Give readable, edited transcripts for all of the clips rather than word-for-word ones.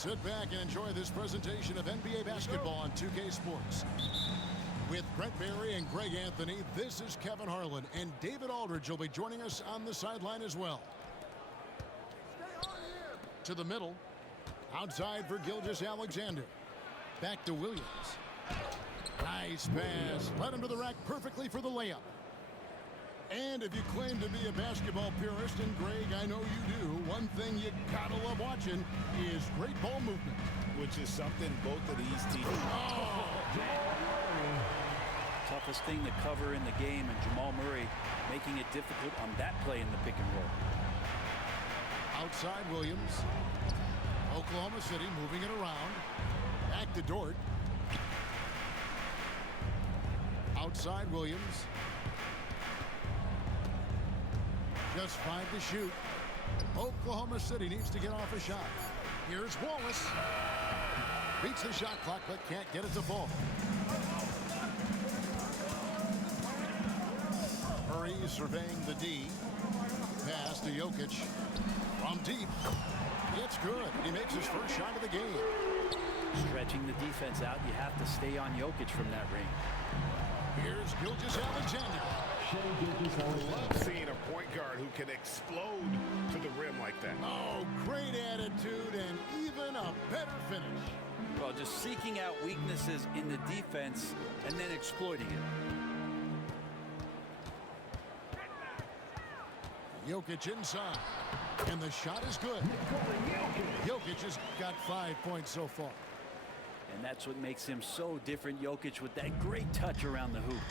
Sit back and enjoy this presentation of NBA basketball on 2K Sports. With Brent Barry and Greg Anthony, this is Kevin Harlan, and David Aldridge will be joining us on the sideline as well. To the middle. Outside for Gilgeous-Alexander. Back to Williams. Nice pass. Led him to the rack perfectly for the layup. And if you claim to be a basketball purist, and Greg, I know you do, one thing you gotta love watching is great ball movement. Which is something both of these teams. Oh. Toughest thing to cover in the game, and Jamal Murray making it difficult on that play in the pick and roll. Outside Williams. Oklahoma City moving it around. Back to Dort. Outside Williams. Just 5 to shoot. Oklahoma City needs to get off a shot. Here's Wallace. Beats the shot clock but can't get it to fall. Murray surveying the D. Pass to Jokic. From deep. It's good. He makes his first shot of the game. Stretching the defense out, you have to stay on Jokic from that range. Here's Gilgeous-Alexander. I love seeing a point guard who can explode to the rim like that. Oh, great attitude and even a better finish. Well, just seeking out weaknesses in the defense and then exploiting it. Jokic inside. And the shot is good. Jokic has got 5 points so far. And that's what makes him so different, Jokic, with that great touch around the hoop.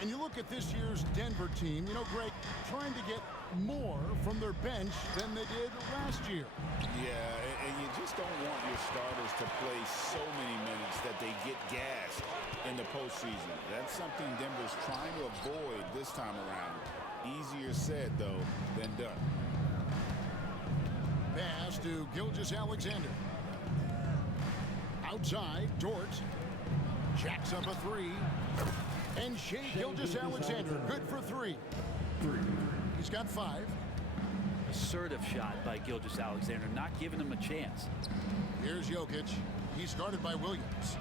And you look at this year's Denver team, you know, Greg, trying to get more from their bench than they did last year. Yeah, and you just don't want your starters to play so many minutes that they get gassed in the postseason. That's something Denver's trying to avoid this time around. Easier said, though, than done. Pass to Gilgeous-Alexander. Outside, Dort. Jacks up a three. And Shai Gilgeous-Alexander, good for three. He's got 5. Assertive shot by Gilgeous-Alexander, not giving him a chance. Here's Jokic. He's guarded by Williams.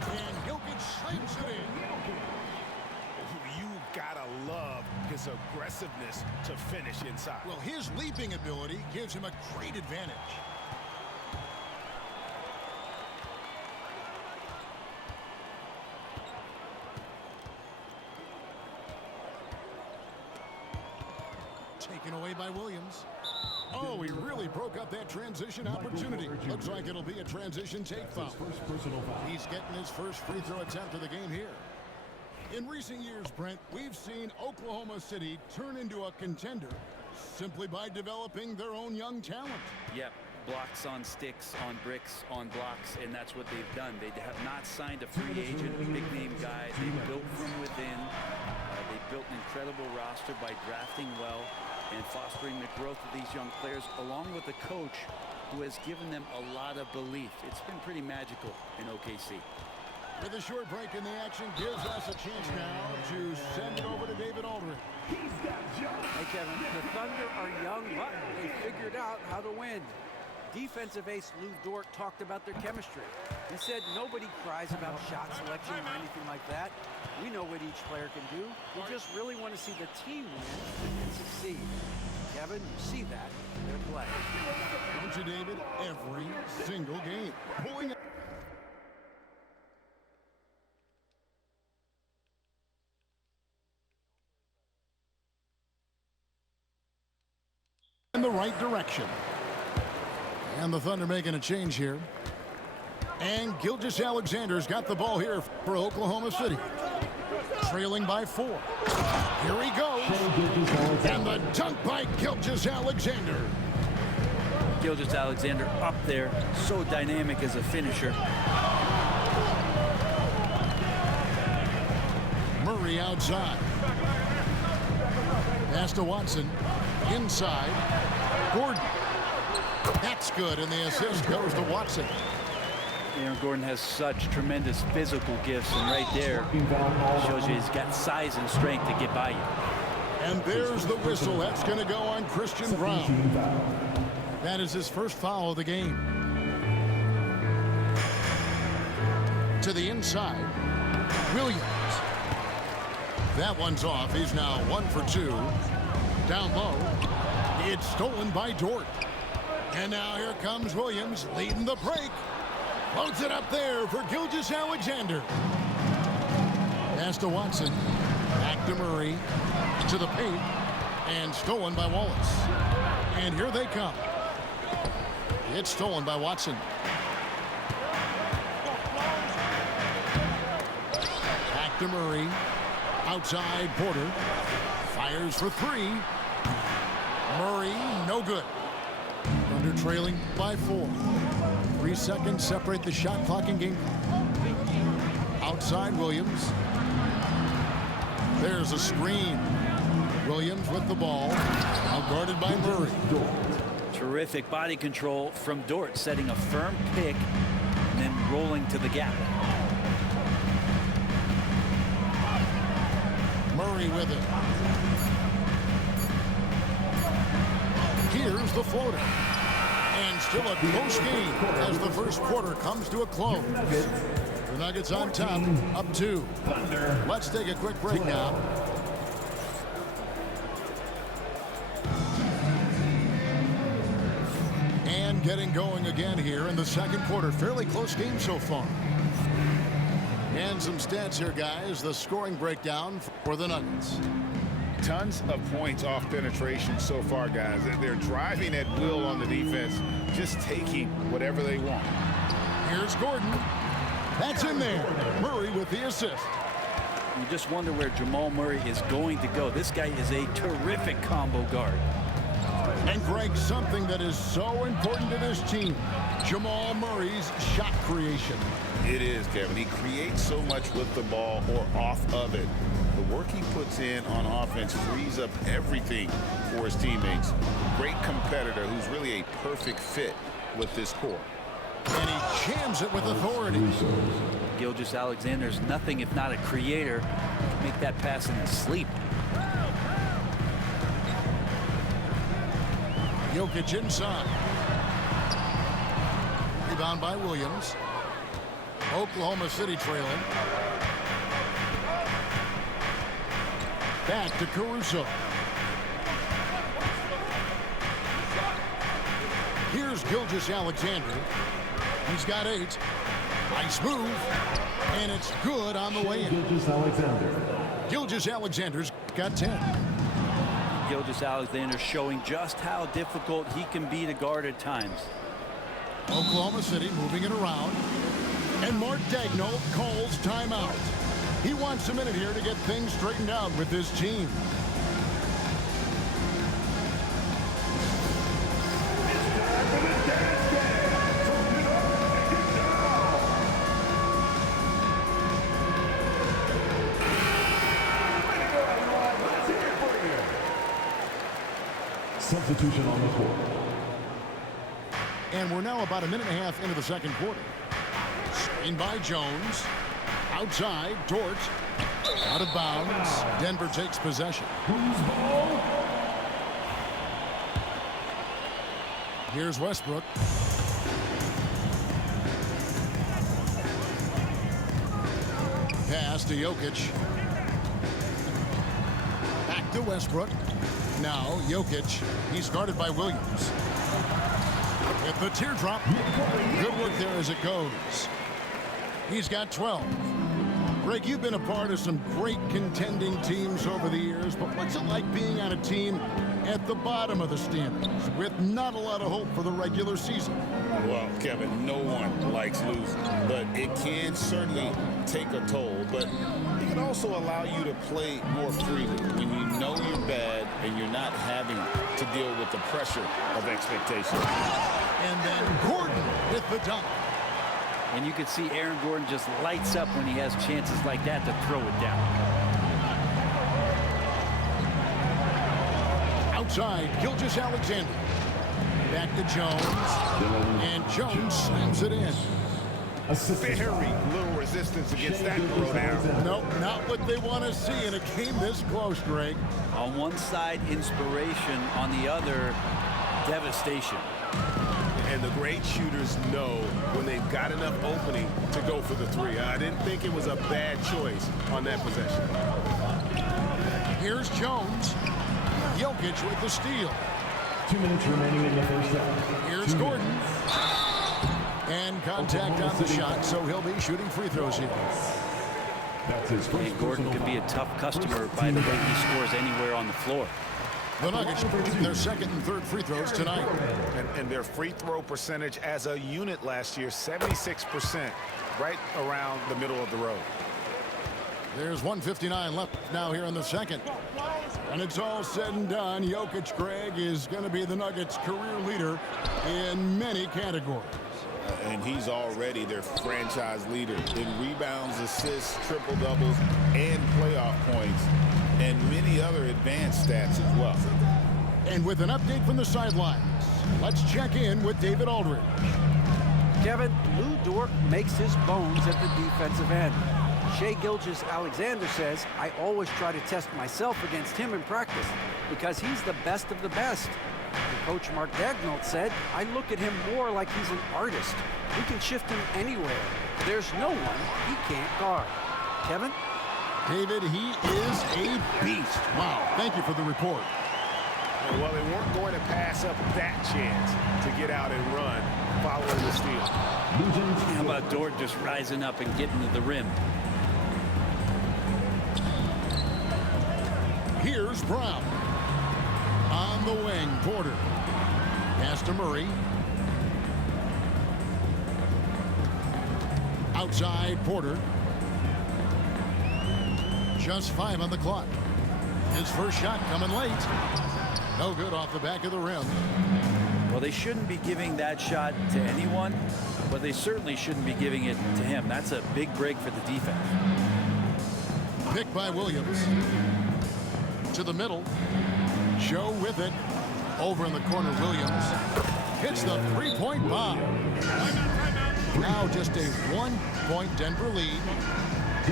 And Jokic slams it in. You gotta love his aggressiveness to finish inside. Well, his leaping ability gives him a great advantage. Taken away by Williams. Oh, he really broke up that transition opportunity. Looks like it'll be a transition take foul. He's getting his first free throw attempt of the game here. In recent years, Brent, we've seen Oklahoma City turn into a contender simply by developing their own young talent. Yep, blocks on sticks, on bricks, on blocks, and that's what they've done. They have not signed a free agent, big-name guy. They built from within. They built an incredible roster by drafting well and fostering the growth of these young players, along with a coach who has given them a lot of belief. It's been pretty magical in OKC. With a short break in the action, gives us a chance now to send it over to David Aldridge. Hey, Kevin, the Thunder are young, but they figured out how to win. Defensive ace Lou Dort talked about their chemistry. He said nobody cries about shot selection or anything like that. We know what each player can do. We just really want to see the team win and succeed. Kevin, you see that in their play. Don't you, David? Every single game. Pulling up. In the right direction. And the Thunder making a change here. And Gilgeous-Alexander's got the ball here for Oklahoma City. Trailing by 4. Here he goes. And the dunk by Gilgeous-Alexander. Gilgeous-Alexander up there, so dynamic as a finisher. Murray outside. Pass to Watson. Inside. Gordon. That's good, and the assist goes to Watson. Aaron Gordon has such tremendous physical gifts, and right there shows you he's got size and strength to get by you. And there's the whistle. That's going to go on Christian Brown. That is his first foul of the game. To the inside, Williams. That one's off. He's now 1 for 2. Down low. It's stolen by Dort. And now here comes Williams leading the break. Loads it up there for Gilgeous-Alexander. Pass to Watson. Back to Murray. To the paint. And stolen by Wallace. And here they come. It's stolen by Watson. Back to Murray. Outside Porter. Fires for 3. Murray, no good. Thunder trailing by 4. 3 seconds separate the shot clock and game. Outside Williams. There's a screen. Williams with the ball. Now guarded by Murray. Terrific body control from Dort, setting a firm pick and then rolling to the gap. Murray with it. Here's the floater. And still a close game as the first quarter comes to a close. The Nuggets on top, up 2. Let's take a quick break now. And getting going again here in the second quarter. Fairly close game so far. And some stats here, guys. The scoring breakdown for the Nuggets. Tons of points off penetration so far, guys. They're driving at will on the defense, just taking whatever they want. Here's Gordon. That's in there. Murray with the assist. You just wonder where Jamal Murray is going to go. This guy is a terrific combo guard. And Greg, something that is so important to this team, Jamal Murray's shot creation. It is, Kevin. He creates so much with the ball or off of it. The work he puts in on offense frees up everything for his teammates. Great competitor who's really a perfect fit with this core. And he jams it with authority. Gilgeous-Alexander's nothing if not a creator. Make that pass in his sleep. Jokic inside. Rebound by Williams. Oklahoma City trailing. Back to Caruso. Here's Gilgeous-Alexander. He's got 8. Nice move. And it's good on the way in. Gilgeous-Alexander's got 10. Gilgeous-Alexander showing just how difficult he can be to guard at times. Oklahoma City moving it around. And Mark Daigneault calls timeout. He wants a minute here to get things straightened out with his team. Substitution on the court. And we're now about a minute and a half into the second quarter. Screen by Jones. Outside, Dort. Out of bounds. Denver takes possession. Here's Westbrook. Pass to Jokic. Back to Westbrook. Now Jokic. He's guarded by Williams. With the teardrop. Good work there as it goes. He's got 12. Greg, you've been a part of some great contending teams over the years, but what's it like being on a team at the bottom of the standings with not a lot of hope for the regular season? Well, Kevin, no one likes losing, but it can certainly take a toll. But it can also allow you to play more freely when you know you're bad and you're not having to deal with the pressure of expectation. And then Gordon with the dunk. And you can see Aaron Gordon just lights up when he has chances like that to throw it down. Outside, Gilgeous-Alexander. Back to Jones. And Jones slams it in. Very little resistance against that throw down. Nope, not what they want to see in a game this close, Greg. On one side, inspiration. On the other, devastation. And the great shooters know when they've got enough opening to go for the three. I didn't think it was a bad choice on that possession. Here's Jones. Jokic with the steal. 2 minutes remaining in the first half. Here's Gordon. And contact on the shot, so he'll be shooting free throws here. That's his first. And Gordon can be a tough customer by the way he scores anywhere on the floor. The Nuggets shooting their second and third free throws tonight. And their free throw percentage as a unit last year, 76%, right around the middle of the road. There's 1:59 left now here in the second. And it's all said and done. Jokic, Greg, is going to be the Nuggets' career leader in many categories. And he's already their franchise leader in rebounds, assists, triple doubles, and playoff points, and many other advanced stats as well. And with an update from the sidelines, let's check in with David Aldridge. Kevin, Lou Dort makes his bones at the defensive end. Shai Gilgeous-Alexander says, I always try to test myself against him in practice because he's the best of the best. And Coach Mark Daigneault said, I look at him more like he's an artist. We can shift him anywhere. There's no one he can't guard. Kevin? David, he is a beast. Wow, thank you for the report. Well, they weren't going to pass up that chance to get out and run following the steal. How about Dort just rising up and getting to the rim? Here's Brown. On the wing, Porter. Pass to Murray. Outside, Porter. Just 5 on the clock. His first shot coming late. No good off the back of the rim. Well, they shouldn't be giving that shot to anyone, but they certainly shouldn't be giving it to him. That's a big break for the defense. Picked by Williams. To the middle. Joe with it. Over in the corner, Williams. Hits the three-point bomb. Now just a 1-point Denver lead.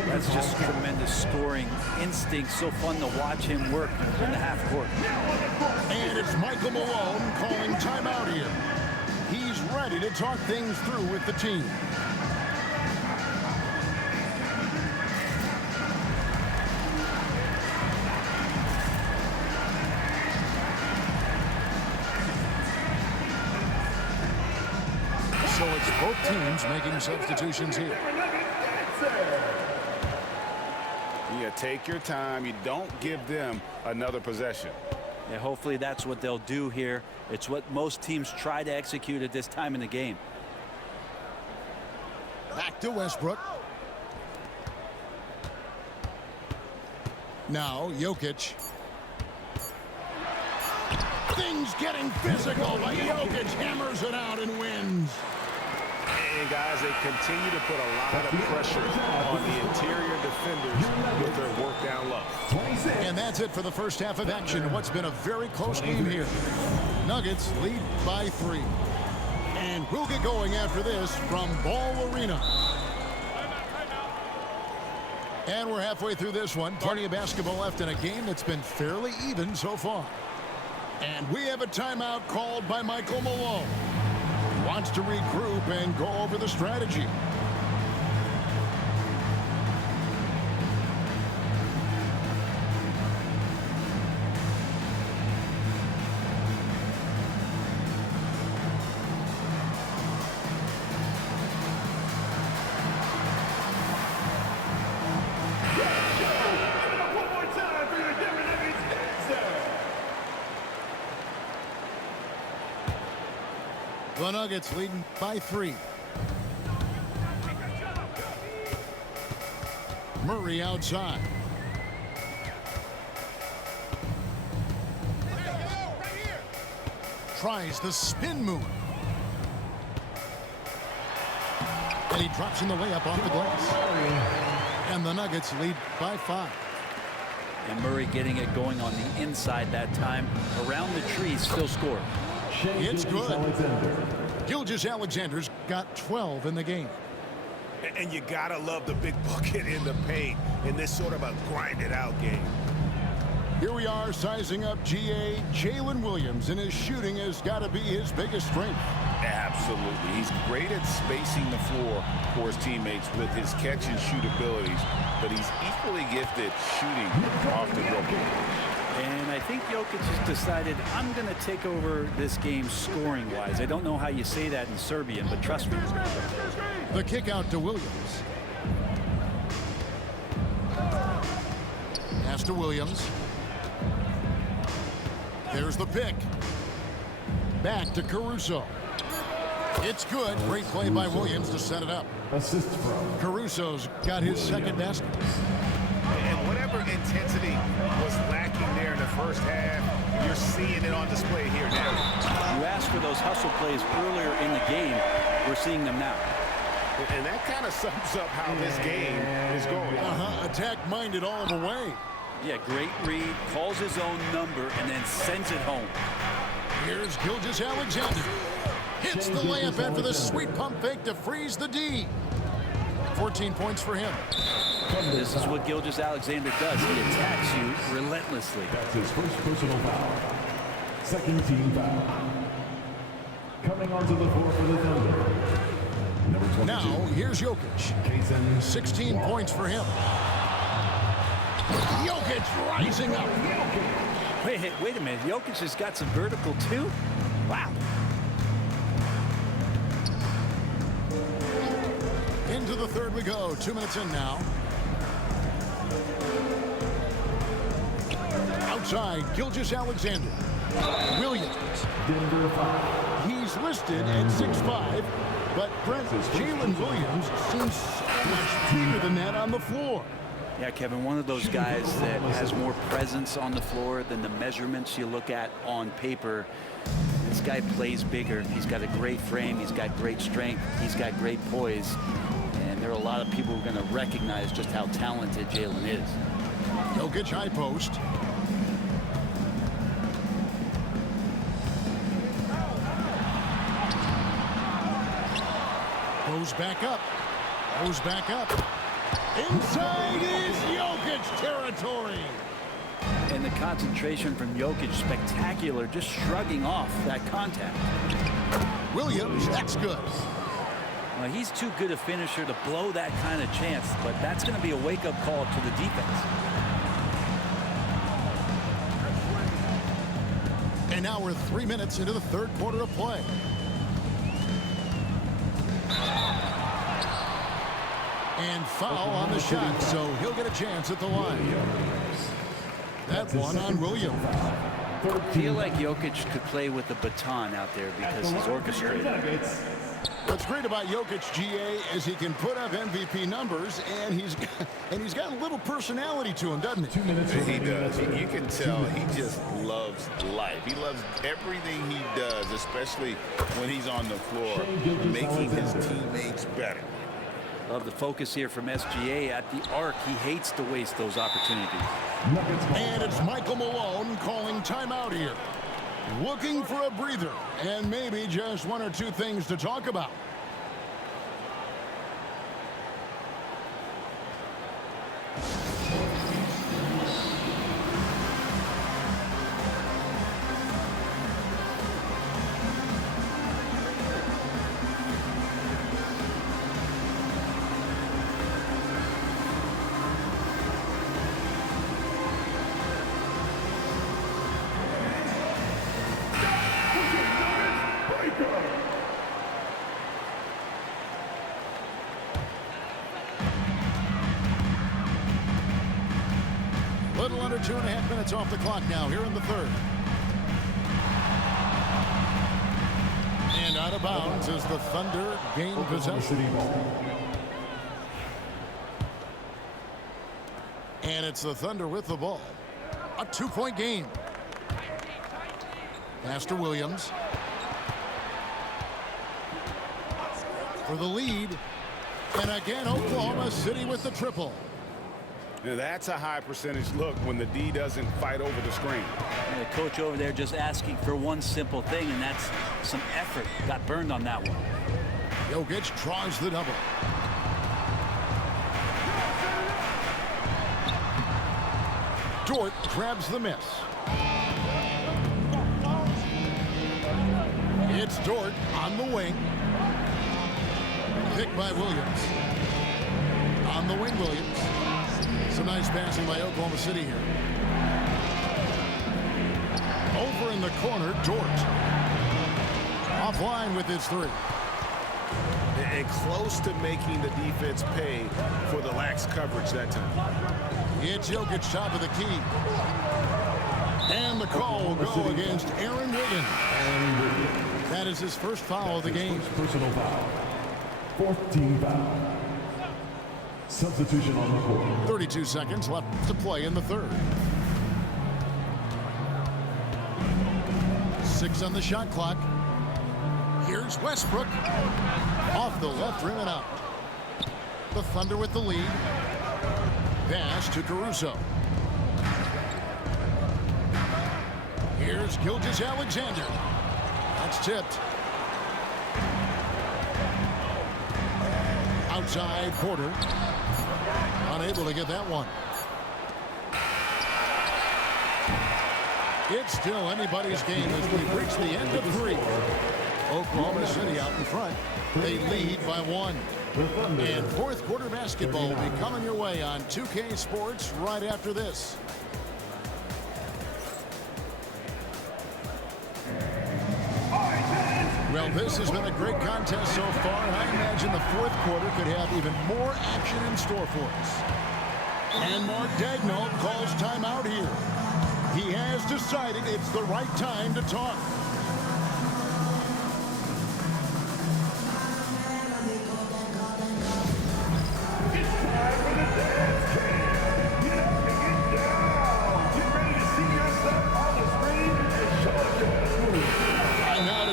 That's just tremendous scoring instinct. So fun to watch him work in the half court. And it's Michael Malone calling timeout here. He's ready to talk things through with the team. So it's both teams making substitutions here. Yeah, take your time. You don't give them another possession. Yeah, hopefully that's what they'll do here. It's what most teams try to execute at this time in the game. Back to Westbrook. Now Jokic. Things getting physical, but Jokic hammers it out and wins. And guys, they continue to put a lot of pressure on the interior defenders with their work down low. And that's it for the first half of action. What's been a very close game here. Nuggets lead by 3. And we'll get going after this from Ball Arena. And we're halfway through this one. Plenty of basketball left in a game that's been fairly even so far. And we have a timeout called by Michael Malone. He wants to regroup and go over the strategy. The Nuggets leading by 3. Murray outside. Tries the spin move. And he drops in the layup off the glass. And the Nuggets lead by 5. And Murray getting it going on the inside that time. Around the tree, still scored. It's good. Gilgeous-Alexander's got 12 in the game. And you gotta love the big bucket in the paint in this sort of a grinded-out game. Here we are sizing up GA. Jalen Williams, and his shooting has got to be his biggest strength. Absolutely. He's great at spacing the floor for his teammates with his catch-and-shoot abilities, but he's equally gifted shooting off the dribble. And I think Jokic has decided, I'm going to take over this game scoring-wise. I don't know how you say that in Serbian, but trust me. The kick out to Williams. Pass to Williams. There's the pick. Back to Caruso. It's good. Great play by Williams to set it up. Assist from Caruso's got his second basket. And whatever intensity was lacking there in the first half, you're seeing it on display here now. You asked for those hustle plays earlier in the game. We're seeing them now. And that kind of sums up how this game is going. Attack-minded all the way. Yeah, great read, calls his own number, and then sends it home. Here's Gilgeous-Alexander. Hits the layup after the sweet pump fake to freeze the D. 14 points for him. This is what Gilgeous-Alexander does. He attacks you relentlessly. That's his first personal foul. Second team foul. Coming onto the floor for the Thunder. Number 22. Now, here's Jokic. 16 points for him. Jokic rising up. Wait a minute. Jokic has got some vertical, too? Wow. Into the third we go. 2 minutes in now. Outside, Gilgeous-Alexander. Williams. He's listed at 6'5", but Brent, Jalen Williams seems so much bigger than that on the floor. Yeah, Kevin, one of those guys that has more presence on the floor than the measurements you look at on paper. This guy plays bigger. He's got a great frame. He's got great strength. He's got great poise. And there are a lot of people who are going to recognize just how talented Jalen is. Jokic high post. Goes back up. Goes back up. Inside is Jokic territory. And the concentration from Jokic, spectacular, just shrugging off that contact. Williams, that's good. Well, he's too good a finisher to blow that kind of chance, but that's going to be a wake-up call to the defense. And now we're 3 minutes into the third quarter of play. And foul on the shot, so he'll get a chance at the line. That one on Williams. I feel like Jokic could play with the baton out there because he's orchestrated. What's great about Jokic, GA, is he can put up MVP numbers, and he's got a little personality to him, doesn't he? 2 minutes. He does. You can tell he just loves life. He loves everything he does, especially when he's on the floor, making his teammates better. Love the focus here from SGA at the arc. He hates to waste those opportunities. And it's Michael Malone calling timeout here. Looking for a breather and maybe just one or two things to talk about. Little under 2.5 minutes off the clock now here in the third. And out of bounds as the Thunder gain possession. And it's the Thunder with the ball. A 2-point game. Pass to Williams. For the lead. And again, Oklahoma City with the triple. Now that's a high percentage look when the D doesn't fight over the screen. And the coach over there just asking for one simple thing, and that's some effort. Got burned on that one. Jokic draws the double. Dort grabs the miss. It's Dort on the wing. Picked by Williams. On the wing, Williams. Some nice passing by Oklahoma City here. Over in the corner, Dort. Offline with his three. And close to making the defense pay for the lax coverage that time. It's Jokic top of the key. And the call will go against Aaron Wiggins. That is his first foul of the game. Personal foul. Fourth team foul. Substitution on the court. 32 seconds left to play in the third. 6 on the shot clock. Here's Westbrook. Off the left rim and out. The Thunder with the lead. Pass to Caruso. Here's Gilgeous-Alexander. That's tipped. Outside Porter. Unable to get that one. It's still anybody's game as we reach the end of 3. Oklahoma City out in front. They lead by 1. And fourth quarter basketball will be coming your way on 2K Sports right after this. Well, this has been a great contest so far. I imagine the fourth quarter could have even more action in store for us. And Mark Daigneault calls timeout here. He has decided it's the right time to talk.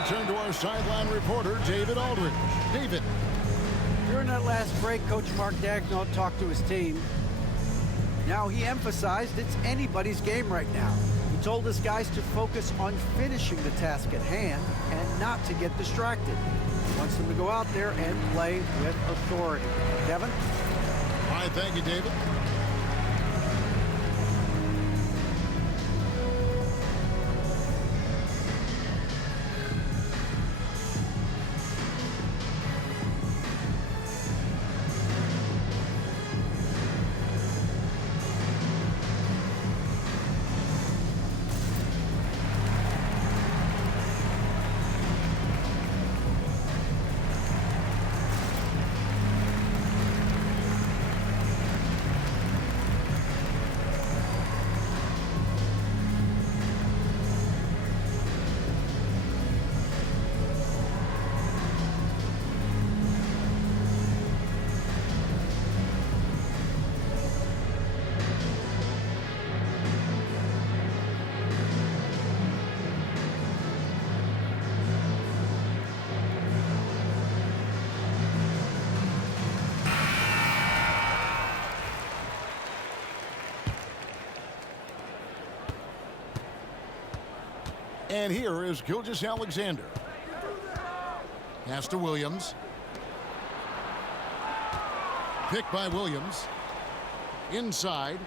Turn to our sideline reporter, David Aldridge. David. During that last break, Coach Mark Daigneault talked to his team. Now he emphasized it's anybody's game right now. He told his guys to focus on finishing the task at hand and not to get distracted. He wants them to go out there and play with authority. Kevin? All right, thank you, David. And here is Gilgeous-Alexander. Pass to Williams. Picked by Williams. Inside.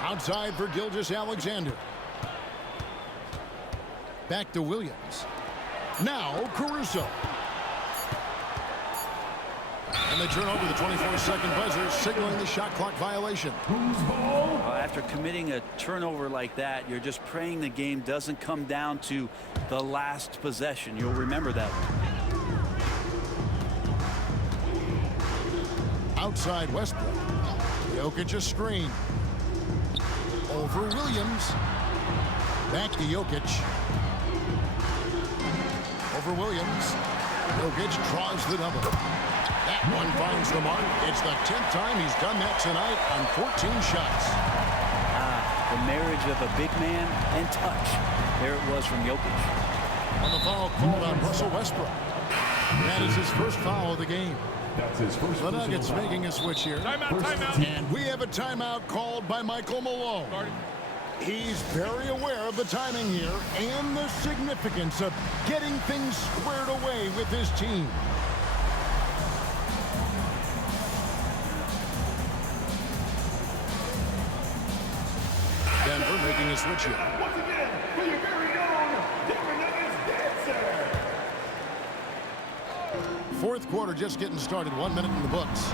Outside for Gilgeous-Alexander. Back to Williams. Now Caruso. And they turn over the 24-second buzzer, signaling the shot clock violation. After committing a turnover like that, you're just praying the game doesn't come down to the last possession. You'll remember that one. Outside Westbrook. Jokic a screen. Over Williams. Back to Jokic. Over Williams. Jokic draws the double. That one finds the mark. It's the 10th time he's done that tonight on 14 shots. The marriage of a big man and touch. There it was from Jokic. And the foul called on Russell Westbrook. That is his first foul of the game. That's his first. The Nuggets making a switch here. Timeout. And we have a timeout called by Michael Malone. He's very aware of the timing here and the significance of getting things squared away with his team. to switch here. Once again, for your very own Denver Nuggets dancer. Fourth quarter just getting started. 1 minute in the books.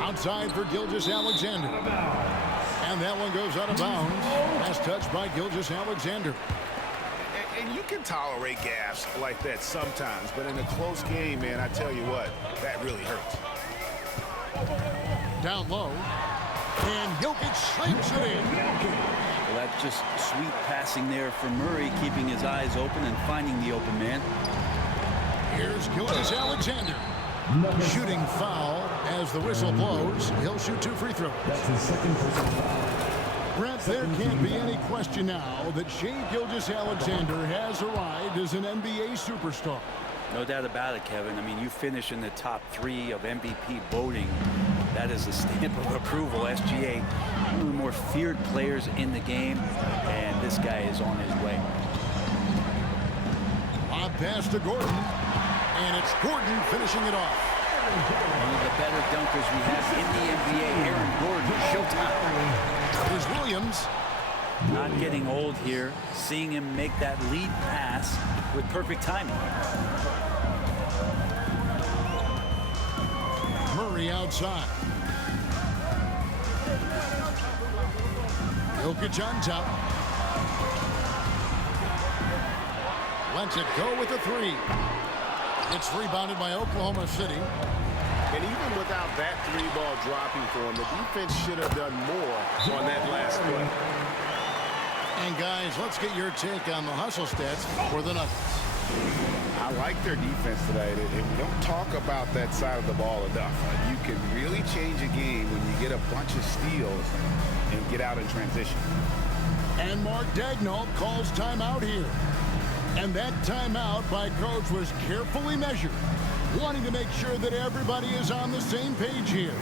Outside for Gilgeous-Alexander. And that one goes out of bounds. Last touch by Gilgeous-Alexander. And you can tolerate gas like that sometimes, but in a close game, man, I tell you what, that really hurts. Down low. And Jokic slams it in. Well, that's just sweet passing there for Murray, keeping his eyes open and finding the open man. Here's Gilgeous-Alexander. Shooting foul as the whistle blows. He'll shoot 2 free throws. That's his second personal foul. Brent, there can't be any question now that Shai Gilgeous-Alexander has arrived as an NBA superstar. No doubt about it, Kevin. I mean, you finish in the top 3 of MVP voting. That is a stamp of approval. SGA, one of the more feared players in the game, and this guy is on his way. Lob pass to Gordon, and it's Gordon finishing it off. One of the better dunkers we have in the NBA, Aaron Gordon. Showtime. Here's Williams. Not getting old here. Seeing him make that lead pass with perfect timing. Murray outside. Jokic on top. Lets it go with a 3. It's rebounded by Oklahoma City. And even without that 3-ball dropping for him, the defense should have done more on that last play. And guys, let's get your take on the hustle stats for the Nuggets. I like their defense today, and we don't talk about that side of the ball enough. You can really change a game when you get a bunch of steals and get out in transition. And Mark Daigneault calls timeout here. And that timeout by Coach was carefully measured, wanting to make sure that everybody is on the same page here.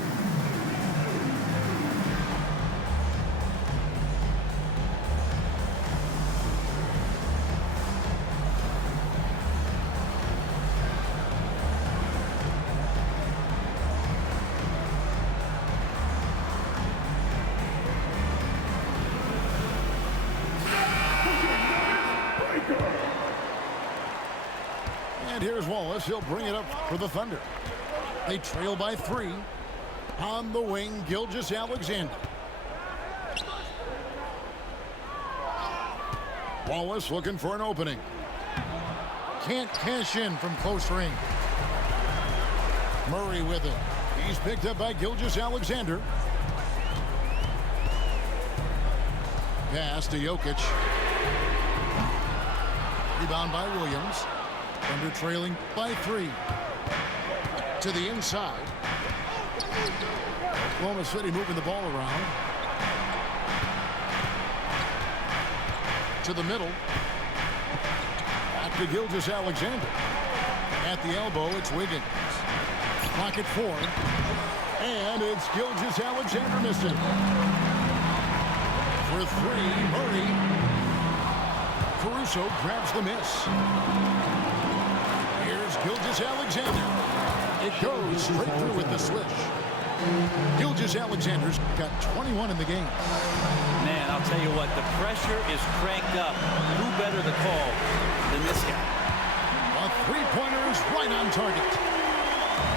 And here's Wallace. He'll bring it up for the Thunder. They trail by 3. On the wing, Gilgeous-Alexander. Wallace looking for an opening. Can't cash in from close range. Murray with it. He's picked up by Gilgeous-Alexander. Pass to Jokic. Rebound by Williams. Thunder trailing by 3. To the inside. Oklahoma City moving the ball around. To the middle. Back to Gilgeous-Alexander. At the elbow, it's Wiggins. Pocket 4. And it's Gilgeous-Alexander missing. For 3, Murray. Caruso grabs the miss. Here's Gilgeous-Alexander. It goes straight through with the switch. Gilgeous-Alexander's got 21 in the game. Man, I'll tell you what, the pressure is cranked up. Who better to call than this guy? A 3-pointer is right on target.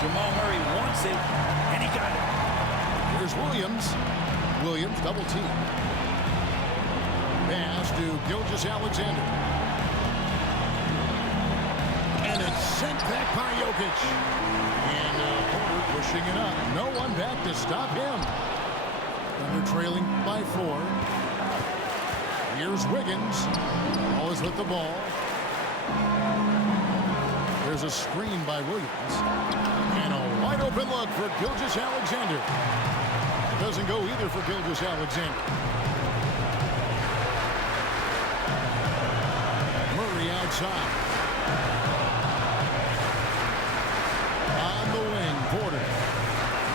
Jamal Murray wants it, and he got it. Here's Williams. Williams double team. Pass to Gilgeous-Alexander. And it's sent back by Jokic. And Porter pushing it up. No one back to stop him. Thunder trailing by 4. Here's Wiggins. Always with the ball. There's a screen by Williams. And a wide open look for Gilgeous-Alexander. Doesn't go either for Gilgeous-Alexander. Murray outside. On the wing, Porter.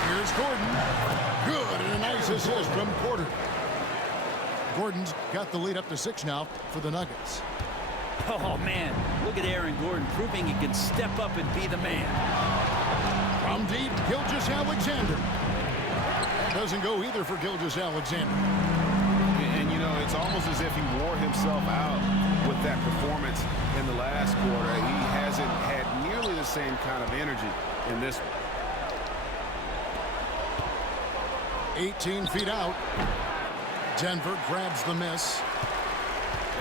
Here's Gordon. Good, and a nice assist from Porter. Gordon's got the lead up to 6 now for the Nuggets. Oh, man, look at Aaron Gordon proving he can step up and be the man. From deep, Gilgeous-Alexander. doesn't go either for Gilgeous-Alexander. And, you know, it's almost as if he wore himself out with that performance in the last quarter. He hasn't had nearly the same kind of energy in this one. 18 feet out. Denver grabs the miss.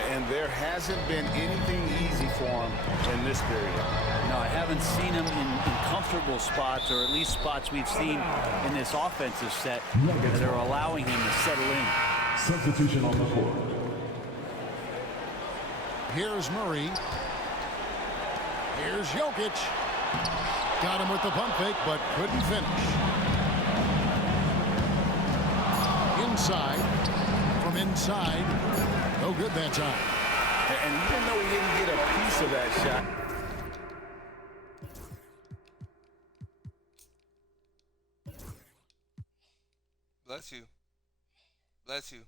And there hasn't been anything easy for him in this period. No, I haven't seen him in comfortable spots, or at least spots we've seen in this offensive set that are allowing him to settle in. Substitution on the court. Here's Murray. Here's Jokic. Got him with the pump fake, but couldn't finish. Inside. From inside. No good that time. And even though he didn't get a piece of that shot. Bless you. Bless you.